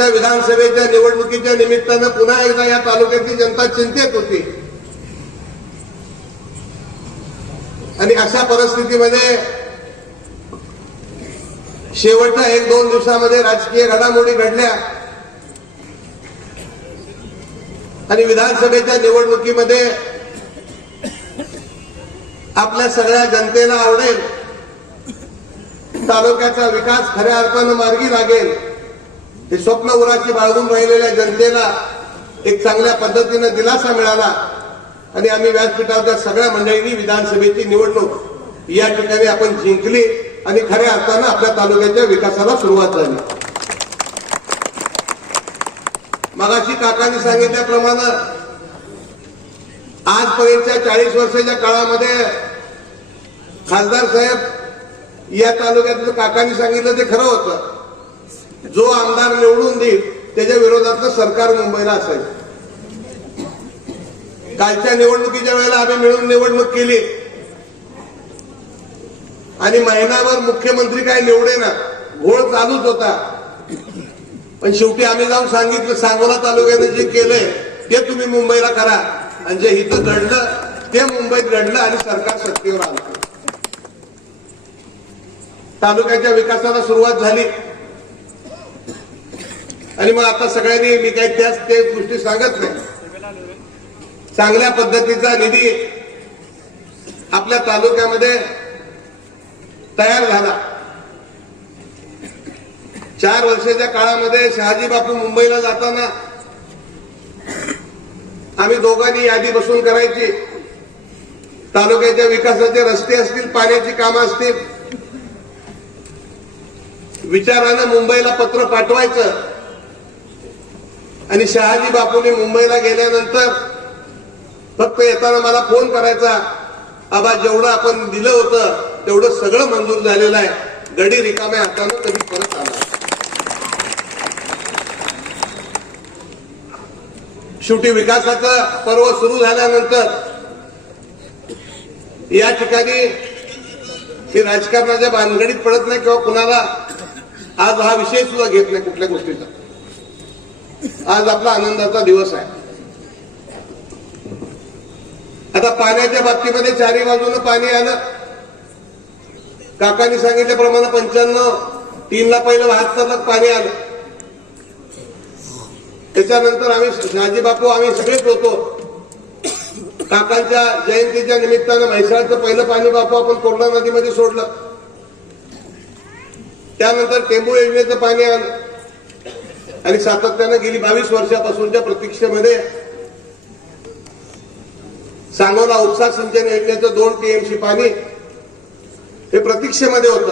सध्याच्या विधानसभेच्या निवडणुकीच्या निमित्तानं पुन्हा एकदा या तालुक्यातली जनता चिंतेत होती. आणि अशा परिस्थितीमध्ये शेवटच्या एक दोन दिवसामध्ये राजकीय घडामोडी घडल्या. आणि विधानसभेच्या निवडणुकीमध्ये आपल्या सगळ्या जनतेला आवडेल. तालुक्याचा विकास खऱ्या अर्थानं मार्गी लागेल. हे स्वप्न उराची बाळगून राहिलेल्या जनतेला एक चांगल्या पद्धतीनं दिलासा मिळाला. आणि आम्ही व्यासपीठावरच्या सगळ्या मंडळींनी विधानसभेची निवडणूक या ठिकाणी आपण जिंकली आणि खऱ्या अर्थानं आपल्या तालुक्याच्या विकासाला सुरुवात झाली. मगाशी काकांनी सांगितल्याप्रमाणे आजपर्यंतच्या चाळीस वर्षाच्या काळामध्ये खासदार साहेब या तालुक्यातलं काकांनी सांगितलं ते खरं होतं. जो आमदार निवडून देईल त्याच्या विरोधातलं सरकार मुंबईला असायचं कालच्या निवडणुकीच्या वेळेला आम्ही मिळून निवडणूक केली. आणि महिनाभर मुख्यमंत्री काय निवडे ना घोळ चालूच होता. पण शेवटी आम्ही जाऊन सांगितलं सांगोला तालुक्याने जे केलंय ते तुम्ही मुंबईला करा. आणि जे इथं घडलं ते मुंबईत घडलं आणि सरकार सत्तेवर आलं. तालुक्याच्या विकासाला सुरुवात झाली. आणि मग आता सगळ्यांनी मी काही त्याच ते गोष्टी सांगत नाही. चांगल्या पद्धतीचा निधी आपल्या तालुक्यामध्ये तयार झाला. चार वर्षाच्या काळामध्ये शहाजी बापू मुंबईला जाताना आम्ही दोघांनी यादी बसून करायची. तालुक्याच्या विकासाचे रस्ते असतील पाण्याची कामं असतील. विचारानं मुंबईला पत्र पाठवायचं. आणि शहाजी बापूने मुंबईला गेल्यानंतर फक्त येताना मला फोन करायचा आबा जेवढं आपण दिलं होतं तेवढं सगळं मंजूर झालेलं आहे. गडी रिकाम्या हातानं कधी परत आला शेवटी विकासाचं पर्व सुरू झाल्यानंतर या ठिकाणी मी राजकारणाच्या भानगडीत पडत नाही किंवा कुणाला आज हा विषय सुद्धा घेत नाही कुठल्या गोष्टीचा. आज आपला आनंदाचा दिवस आहे. आता पाण्याच्या बाबतीमध्ये चारही बाजूनं पाणी आलं. काकांनी सांगितल्याप्रमाणे पंच्याण्णव तीनला पहिलं बहात्तर पाणी आलं. त्याच्यानंतर आम्ही शहाजी बापू आम्ही सगळेच होतो काकांच्या जयंतीच्या निमित्तानं म्हैसाळचं पहिलं पाणी बापू आपण कोरडा नदीमध्ये सोडलं. त्यानंतर टेंबू योजनेचं पाणी आलं. आणि सातत्यानं गेली बावीस वर्षापासूनच्या प्रतीक्षेमध्ये सांगोला उपसा सिंचन योजनेचं दोन टीएमसी पाणी हे प्रतीक्षेमध्ये होत.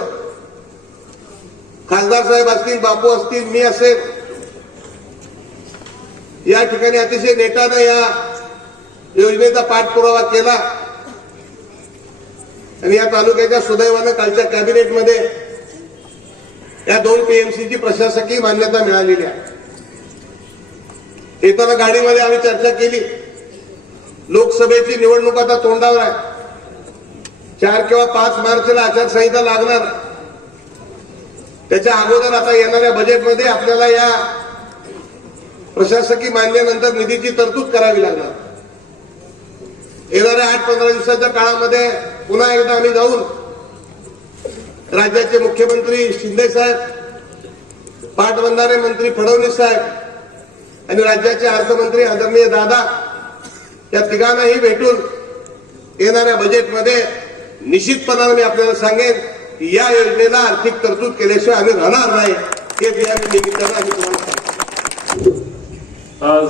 खासदार साहेब असतील बापू असतील मी असेल. या ठिकाणी अतिशय नेटानं या योजनेचा पाठपुरावा केला. आणि या तालुक्याच्या सुदैवानं कालच्या कॅबिनेटमध्ये या दोन पीएमसीची प्रशासकीय मान्यता मिळालेली आहे. येताना गाडीमध्ये आम्ही चर्चा केली. लोकसभेची निवडणूक आता तोंडावर आहे. चार किंवा पाच मार्चला आचारसंहिता लागणार. त्याच्या अगोदर आता येणाऱ्या बजेटमध्ये आपल्याला या प्रशासकीय मान्यनंतर निधीची तरतूद करावी लागणार. येणाऱ्या आठ पंधरा दिवसाच्या काळामध्ये पुन्हा एकदा आम्ही जाऊन राज्याचे मुख्यमंत्री शिंदे साहेब पाटबंधारे मंत्री फडणवीस साहेब आणि राज्याचे अर्थमंत्री आदरणीय दादा या तिघांनाही भेटून येणाऱ्या बजेटमध्ये निश्चितपणाने मी आपल्याला सांगेन की या योजनेला आर्थिक तरतूद केल्याशिवाय आम्ही राहणार नाही. हे निमित्तानं आम्ही तुम्हाला सांगतो. आज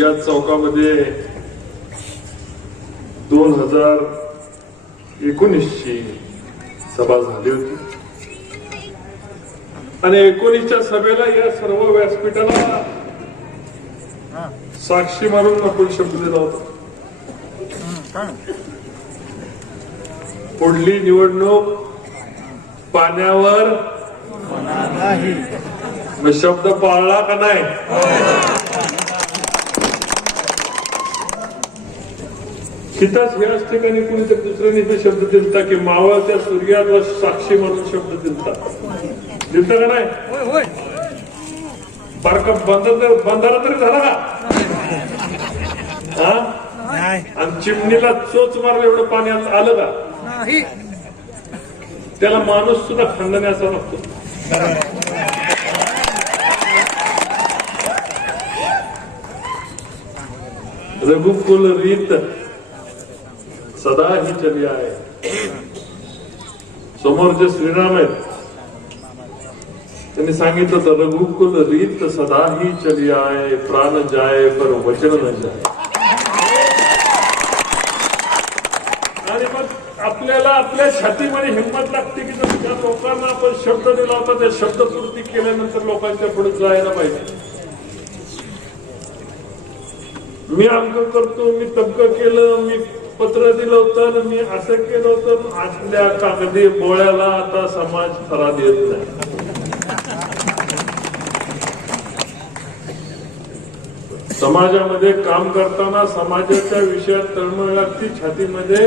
या चौकामध्ये दोन हजार एकोणीसची सभा झाली होती. आणि एकोणीसच्या सभेला या सर्व व्यासपीठाला साक्षी मारून नकुल शब्द दिला होता. पुढली निवडणूक पाण्यावर. शब्द पाळला का नाही? तिथंच ह्याच ठिकाणी कुणीतरी दुसऱ्याने ते शब्द दिलता की मावळत्या सूर्याला साक्षी म्हणून शब्द दिलता? दिलता का नाही? बारका बंधारा बंधारा तरी झाला का? आणि चिमणीला चोच मारलं एवढं पाणी आलं आलं का? त्याला माणूस सुद्धा खंडण्याचा नसतो रघुकुल रीत सदा ही चली आहे. समोर जे श्रीराम आहेत. त्यांनी सांगितलं तर रघुकुल रीत सदा ही चली आहे प्राण जाय पर वचन न जाय. आणि मग आपल्याला आपल्या छातीमध्ये हिंमत लागते की जर त्या लोकांना आपण शब्द दिला होता त्या शब्दपूर्ती केल्यानंतर लोकांच्या पुढे जायला पाहिजे. मी अंग करतो मी तबक केलं मी पत्र दिलं होतं आणि मी असं केलं होतं आतल्या कागदी बोळ्याला आता समाज खरा देत नाही. समाजामध्ये काम करताना समाजाच्या विषयात तळमळ लागते छातीमध्ये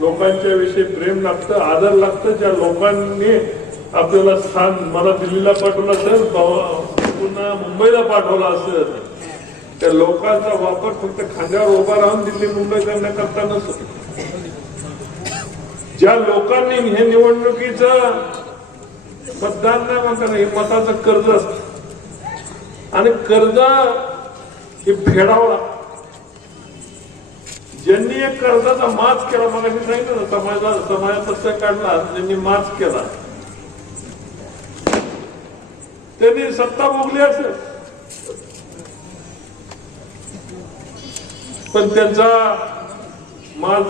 लोकांच्या विषयी प्रेम लागतं आदर लागतं ज्या लोकांनी आपल्याला स्थान मला दिल्लीला पाठवलं असेल पुन्हा मुंबईला पाठवलं असेल त्या लोकांचा वापर फक्त खांद्यावर उभा राहून दिल्ली मुंबई करण्याकरता नसतो ज्या लोकांनी हे निवडणुकीच मतदान नाही म्हणतात हे मताचं कर्ज असत. आणि कर्ज हे फेडावं ज्यांनी एक कर्जाचा माच केला मला मी सांगितलं ना समाजा समाजात काढला ज्यांनी माच केला त्यांनी सत्ता भोगली असेल. पण त्यांचा माझ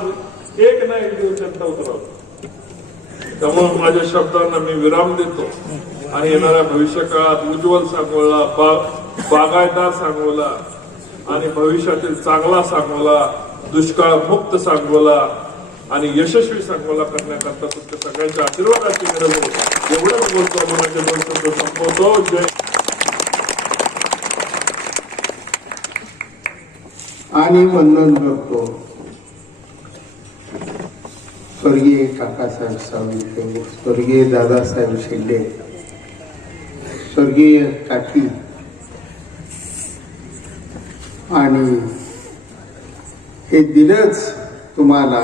एक ना एक दिवस त्यांचा उतराव. त्यामुळे माझ्या शब्दांना मी विराम देतो. आणि येणाऱ्या भविष्य काळात उज्ज्वल सांगवला बागायदार सांगवला आणि भविष्यातील चांगला सांगवला दुष्काळ मुक्त सांगवला आणि यशस्वी सांगोला करण्याकरता तुमच्या सगळ्यांच्या आशीर्वादाची गरज एवढंच बोलतो मनाचे संपवतो. जय आणि वंदन करतो. स्वर्गीय काकासाहेब सावंत स्वर्गीय दादासाहेब शिंदे स्वर्गीय काकी आणि हे दिलंच तुम्हाला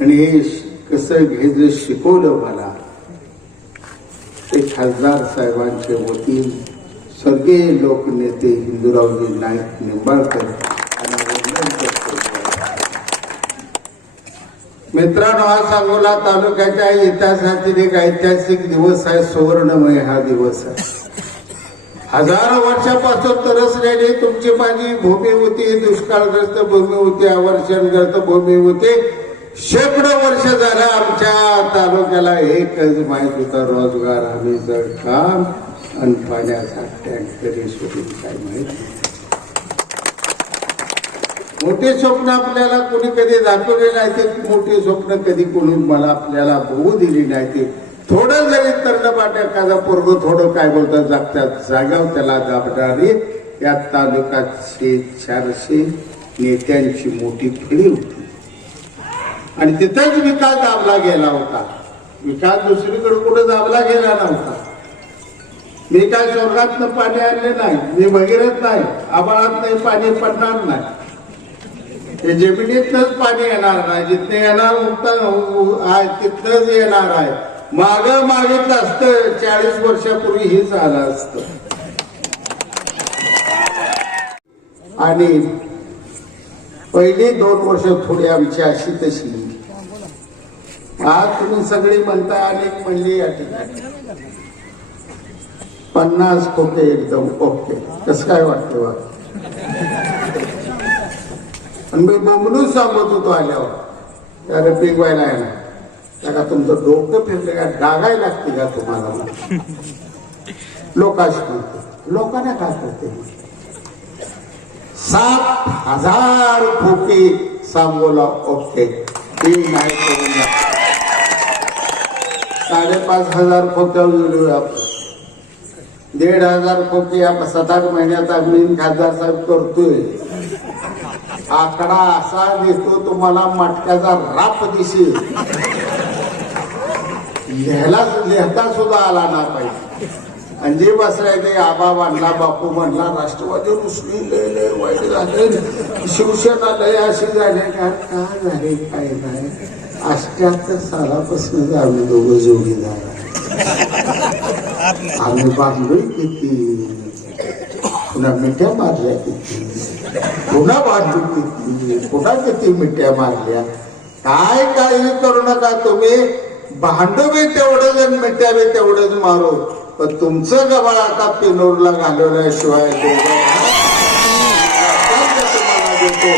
आणि हे कसं घ्यायचं शिकवलं मला. ते खासदार साहेबांचे वतील स्वर्गीय लोकनेते हिंदूरावजी नाईक निंबाळकर मित्रांनो हा सांगोला तालुक्याच्या इतिहासातील एक ऐतिहासिक दिवस आहे सुवर्णमय हा दिवस आहे. हजारो वर्षापासून तरसलेली तुमची माझी भूमी होती दुष्काळग्रस्त भूमी होती अवर्षणग्रस्त भूमी होती. शेकडो वर्ष झालं आमच्या तालुक्याला एकच माहीत होता रोजगार हमीचं काम. आणि पाण्याचा टँकरी सोडून काय माहिती? मोठे स्वप्न आपल्याला कोणी कधी दाखवले नाही ते मोठे स्वप्न कधी कोणी मला आपल्याला बघू दिली नाही ते थोडं जरी तरणपाट एखादा पोरग थोडं काय बोलतात जागतात जागाव त्याला दाबणारी या तालुकाचे चारशे नेत्यांची मोठी फिरी होती. आणि तिथंच विकास दाबला गेला होता. विकास दुसरीकडे कुठं दाबला गेला नव्हता. मी काय स्वर्गातनं पाणी आणले नाही मी भगीरथ नाही आबाळात नाही पाणी पडणार नाही. हे जमिनीतनच पाणी येणार नाही. जिथे येणार मुक्त आहे तिथनच येणार आहे. माग मागितलं असतं चाळीस वर्षापूर्वी हे झालं असत. आणि पहिली दोन वर्ष थोडी आमची अशी तशी. आज तुम्ही सगळी म्हणताय अनेक म्हणली या ठिकाणी. पन्नास खोके एकदम ओके. कसं काय वाटतं बा? आणि मी बोंबलून सांगत होतो आल्यावर त्याला पिकवायला आहे ना. त्या का तुमचं डोकं फिरलं का? डागाय लागते का तुम्हाला? लोकांशी म्हणतो. लोकांना काय करते? सात हजार खोके सांगोला ओके ती नाही करून साडेपाच हजार खोक्या गेलो आपण दीड हजार खोके आपण सात आठ महिन्यात आम्ही खासदार साहेब करतोय. आकडा असा दिसतो तुम्हाला मटक्याचा राप दिसेल. लिहायला लिहता सुद्धा आला ना पाहिजे. आणि जे बसलाय ते आबा म्हणला बापू म्हणला राष्ट्रवादी रुसली लय लय वाईट झाले शिवसेना लय अशी झाले. का काय झाले काय नाही. अष्ट्याहत्तर सालापासून आम्ही दोघं जोडी झाला आम्ही बांधलोय किती? पुन्हा मिठ्या मारल्या किती? पुन्हा बांधू किती पुन्हा किती मिठ्या मारल्या काय काही करू नका तुम्ही भांडू बी तेवढंच आणि मिठ्या बी तेवढंच मारू पण तुमचं गबाळ आता पिनोरला घालवल्याशिवाय तुम्हाला देतो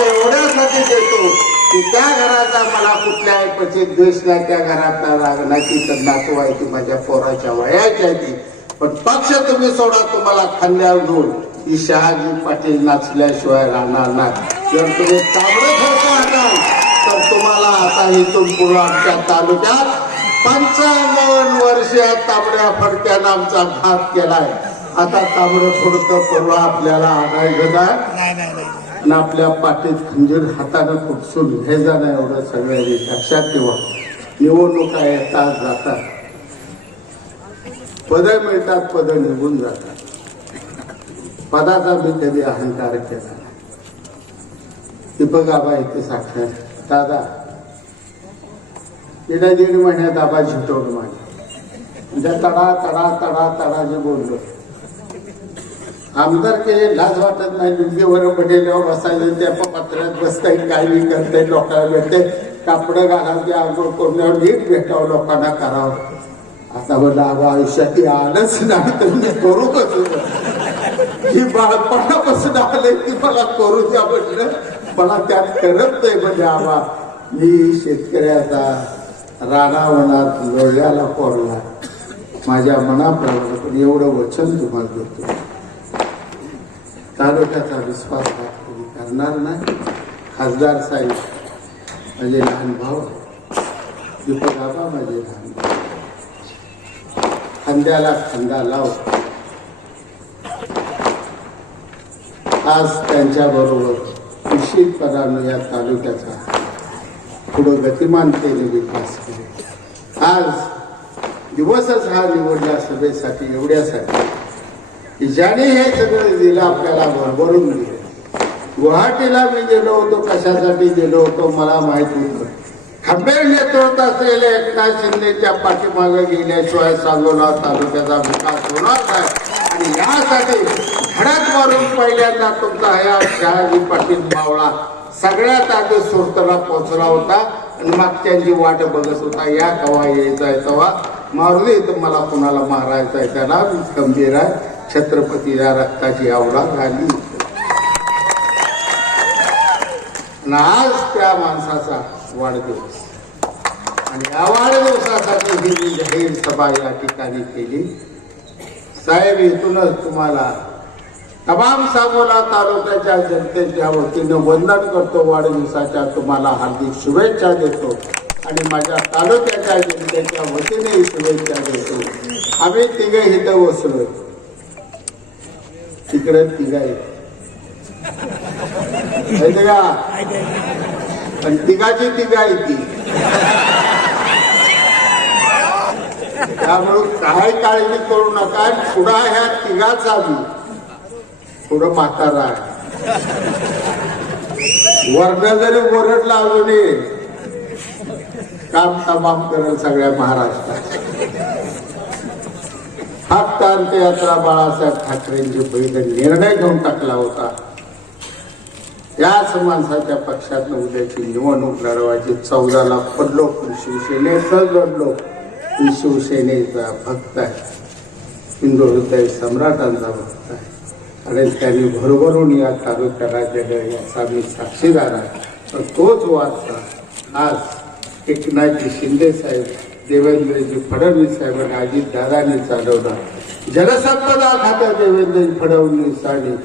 एवढ्यासाठी देतो की त्या घराचा मला कुठल्या क्वचित द्वेष नाही त्या घरातला राग नाही ती तर नातू आहे ती माझ्या पोराच्या वयाची आहे ती पण पक्ष तुम्ही सोडा तुम्हाला खांद्यावर घेऊन ही शहाजी पाटील नाचल्याशिवाय राहणार नाही जर तुम्ही तांबडं खर्च आणाल तर तुम्हाला आता इथून पुढे आमच्या तालुक्यात पंचावन्न वर्ष तांबड्या फडक्यानं आमचा घात केलाय. आता तांबडं फडकं परवा आपल्याला आणायचं नाही आणि आपल्या पाठीत खंजीर हातानं कुठसून घ्यायचा नाही एवढं सगळ्यांनी लक्षात ठेवा. निवडणुका येतात जातात. पद मिळतात पद निघून जातात. पदाचा मी कधी अहंकार केला ती बघ आबा येते साक्षर. दादा गेल्या दीड महिन्यात आबा झिटवून माझे म्हणजे तडा तडा तडा तडा जे बोललो. आमदार केले लाज वाटत नाही. डुंगीवर पटेल्यावर बसायला त्या पत्रात बसताय काय बी करताय लोकांना भेटते. कापडं घालावं आंघोळ कोरण्यावर नीट भेटावं लोकांना करावं. आता म्हणलं आबा आयुष्यात आलंच नाही तर मी करू कसं ही बाळपणापासून आलंय ती मला करू द्या म्हटलं मला त्यात करत नाही म्हणजे आम्हा मी शेतकऱ्याचा राणावनात लोळ्याला कोरला माझ्या मनाप्रमाणे पण एवढं वचन तुम्हाला देतो. तालुक्याचा विश्वास कोणी करणार नाही. खासदार साहेब माझे लहान भाऊ. दीपदाबा माझे लहान भाऊ. खांद्याला खांदा लाव. आज त्यांच्या बरोबर निश्चितपणानं या तालुक्याचा पुढं गतिमानतेने विकास केले आज दिवसच हा निवडल्या सभेसाठी एवढ्यासाठी की ज्याने हे सगळं दिलं आपल्याला भरभरून दिलं. गुवाहाटीला मी गेलो होतो कशासाठी गेलो होतो मला माहीत होतं खंबेर नेतृत्व असलेल्या एकनाथ शिंदेच्या पाठीमागे गेल्याशिवाय सांगोला तालुक्याचा विकास होणार नाही. आणि यासाठी धडक मारून पहिल्यांदा तुमचा ह्या शहाजी पाटील मावळा सगळ्यात आधी सुरतला पोहोचला होता आणि मागच्यांची वाट बघत होता या कवा यायचा आहे तेव्हा मारुली तर मला कुणाला मारायचा आहे त्याला मी खंबीर आहे. छत्रपती या रक्ताची आवडा झाली. आज त्या माणसाचा वाढदिवस. आणि या वाढदिवसासाठी ही जाहीर सभा या ठिकाणी केली. साहेब इथूनच तुम्हाला तमाम सांगोला तालुक्याच्या जनतेच्या वतीनं वंदन करतो. वाढदिवसाच्या तुम्हाला हार्दिक शुभेच्छा देतो. आणि माझ्या तालुक्याच्या जनतेच्या वतीने शुभेच्छा देतो. आम्ही तिघे इथं बसलो तिकडे तिघा माहिती का? आणि तिघाची तिघा ती. त्यामुळे काय काळजी करू नका. पुढा ह्या तिघाचा आम्ही पुढं म्हातारा आहे. वर्ण जरी ओरडला अजूनही काम तमाम करेल सगळ्या महाराष्ट्रात. फक्त यात्रा बाळासाहेब ठाकरेंची पहिले निर्णय घेऊन टाकला होता. याच माणसाच्या पक्षात उद्याची निवडणूक लढवायची चौदाला पडलो पण शिवसेनेचं लढलो शिवसेनेचा भक्त आहे. हिंदू हृदय सम्राटांचा भक्त आहे. आणि त्यांनी भरभरून या तालुक्याला दिलं याचा मी साक्षीदार आहे पण तोच वारसा आज एकनाथजी शिंदे साहेब देवेंद्रजी फडणवीस साहेब आणि अजित दादांनी चालवला. जलसंपदा खात्या देवेंद्रजी फडणवीस आणि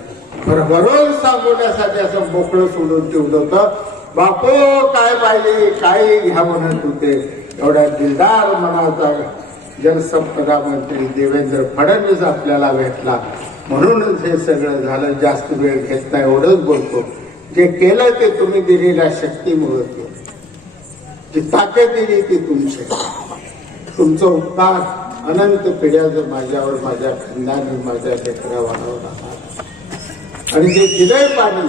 भरभरून सांगण्यासाठी असं मोकळं सोडून ठेवलं होतं. बापू काय पाहिजे काय घ्या म्हणत होते एवढ्या दिलदार मनाचा जलसंपदा मंत्री देवेंद्र फडणवीस आपल्याला भेटला. म्हणूनच हे सगळं झालं. जास्त वेळ घेत नाही एवढंच बोलतो. जे केलं ते तुम्ही दिलेल्या शक्तीमुळे केलं. जी ताकद दिली ती तुमची. तुमचं उपकार अनंत पिढ्याचं माझ्यावर माझ्या खानदानी माझ्या लेकरावर राहणार आणि जे दिलंय पाणी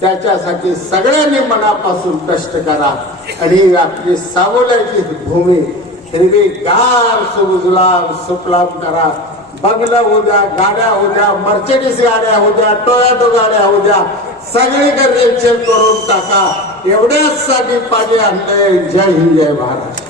त्याच्यासाठी सगळ्यांनी मनापासून कष्ट करा. आणि आपली सावल्याची भूमी हिरवी गार सुजलाम सुपलाम करा. बंगला होऊ गाड्या होऊ मर्चडीस गाड्या होऊ टोयाटो गाड्या होऊ सगळीकडे रेलचेल करून टाका. एवढ्याच साठी पाणी आणलंय. जय हिंद जय महाराष्ट्र